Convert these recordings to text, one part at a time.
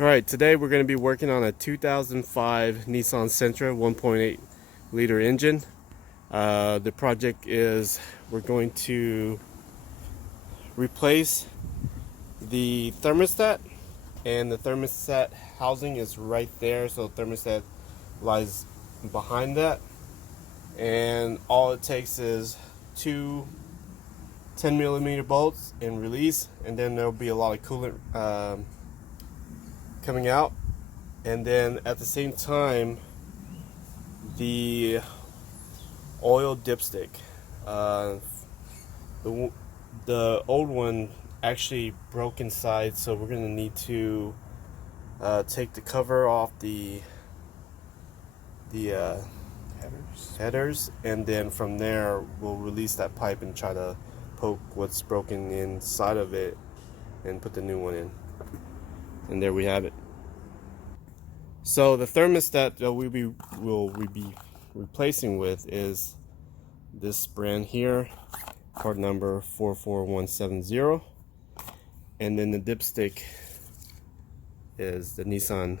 Alright, today we're going to be working on a 2005 Nissan Sentra 1.8 liter engine. The project is we're going to replace the thermostat, and the thermostat housing is right there, so the thermostat lies behind that, and all it takes is two 10mm bolts and release, and then there'll be a lot of coolant coming out. And then at the same time, the oil dipstick, the old one actually broke inside, so we're gonna need to take the cover off the headers, and then from there we'll release that pipe and try to poke what's broken inside of it and put the new one in. And there we have it. So the thermostat that we will be replacing with is this brand here, part number 44170, and then the dipstick is the Nissan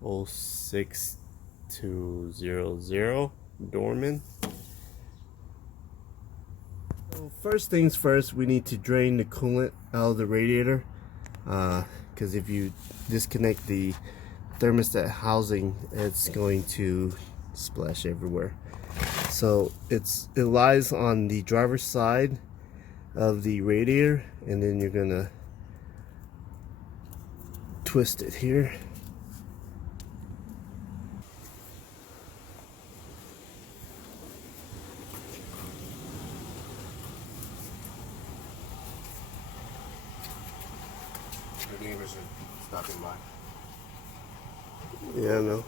06200 Dorman. So first things first, we need to drain the coolant out of the radiator, because if you disconnect the thermostat housing, it's going to splash everywhere. So it lies on the driver's side of the radiator, and then you're gonna twist it here. The neighbors are stopping by. Yeah, no.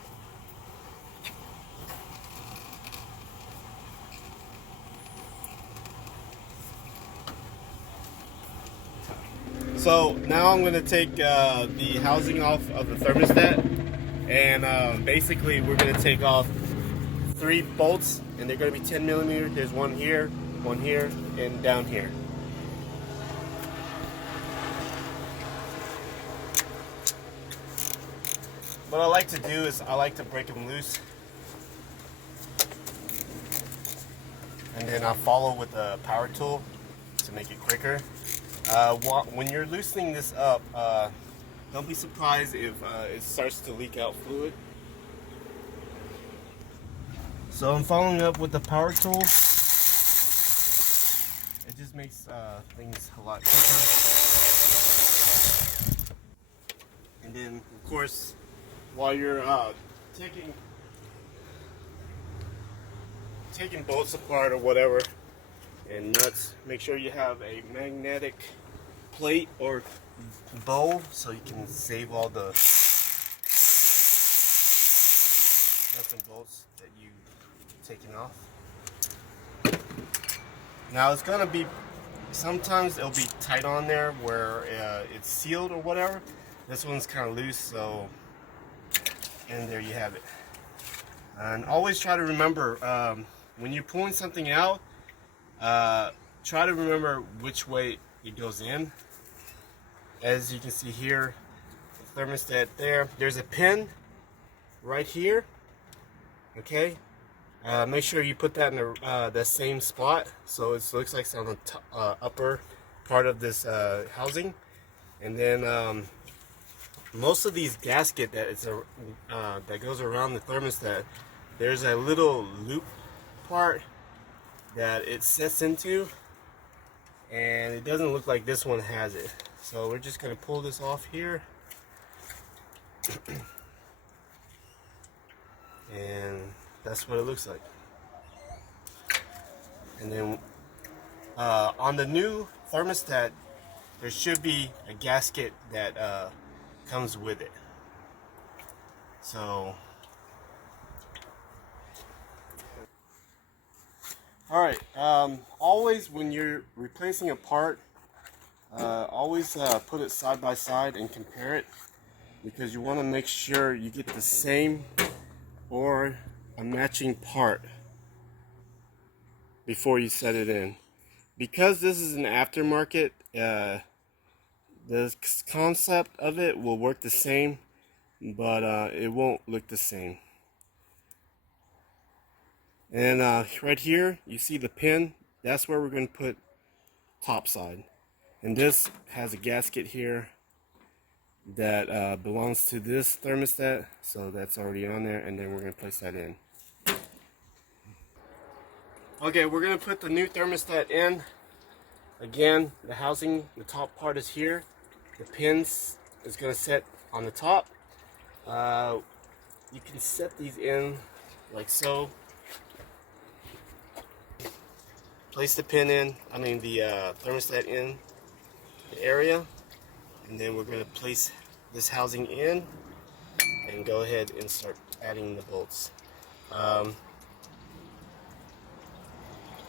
So now I'm going to take the housing off of the thermostat, and basically we're going to take off 3 bolts, and they're going to be 10mm. There's one here, and down here. What I like to do is I like to break them loose, and then I follow with a power tool to make it quicker. When you're loosening this up, don't be surprised if it starts to leak out fluid. So I'm following up with the power tool. It just makes things a lot quicker. And then, of course, while you're taking bolts apart or whatever and nuts, make sure you have a magnetic plate or bowl so you can save all the nuts and bolts that you've taken off. Now it's gonna be, sometimes it'll be tight on there where it's sealed or whatever. This one's kind of loose, so, and there you have it. And always try to remember, when you're pulling something out, try to remember which way it goes in. As you can see here, the thermostat there's a pin right here. Okay, make sure you put that in the same spot, so it looks like it's on the upper part of this housing. And then most of these gasket that goes around the thermostat, there's a little loop part that it sets into, and it doesn't look like this one has it. So we're just going to pull this off here, and that's what it looks like. And then on the new thermostat, there should be a gasket that comes with it. So alright, always when you're replacing a part, always put it side by side and compare it, because you want to make sure you get the same or a matching part before you set it in. Because this is an aftermarket, The concept of it will work the same, but it won't look the same. And right here, you see the pin. That's where we're going to put top side. And this has a gasket here that belongs to this thermostat, so that's already on there, and then we're going to place that in. Okay, we're going to put the new thermostat in. Again, the housing, the top part is here. The pins is going to set on the top. You can set these in like so. Place the pin in, the thermostat in the area, and then we're going to place this housing in and go ahead and start adding the bolts.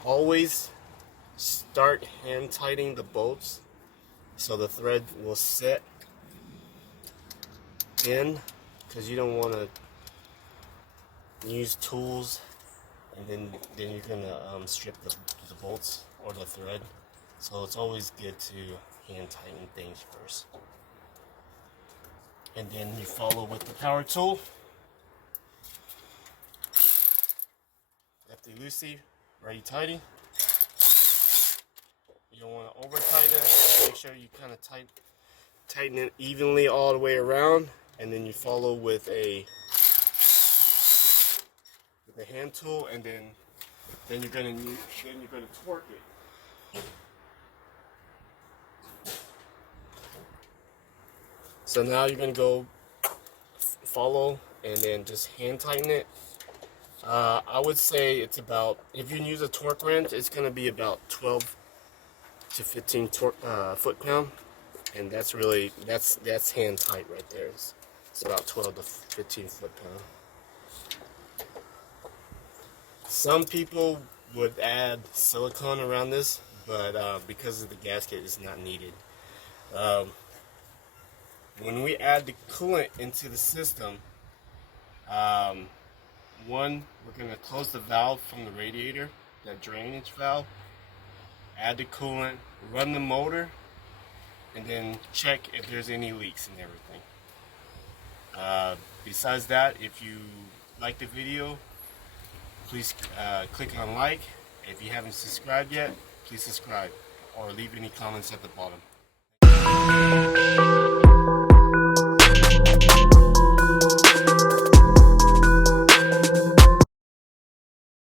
Always start hand tightening the bolts so the thread will set in, because you don't want to use tools and then you're gonna strip the bolts or the thread. So it's always good to hand tighten things first, and then you follow with the power tool. Lefty loosey, righty tighty. You don't want to over tighten it. Make sure you kind of tighten it evenly all the way around, and then you follow with a hand tool, and then you're gonna torque it. So now you're gonna go follow and then just hand tighten it. I would say it's about, if you use a torque wrench, it's gonna be about 12 to 15 foot-pound, and that's hand tight right there. It's about 12 to 15 foot-pound. Some people would add silicone around this, but because of the gasket, it's not needed. When we add the coolant into the system, one, we're going to close the valve from the radiator, that drainage valve, add the coolant, run the motor, and then check if there's any leaks and everything. Besides that, if you like the video, please click on like. If you haven't subscribed yet, please subscribe, or leave any comments at the bottom.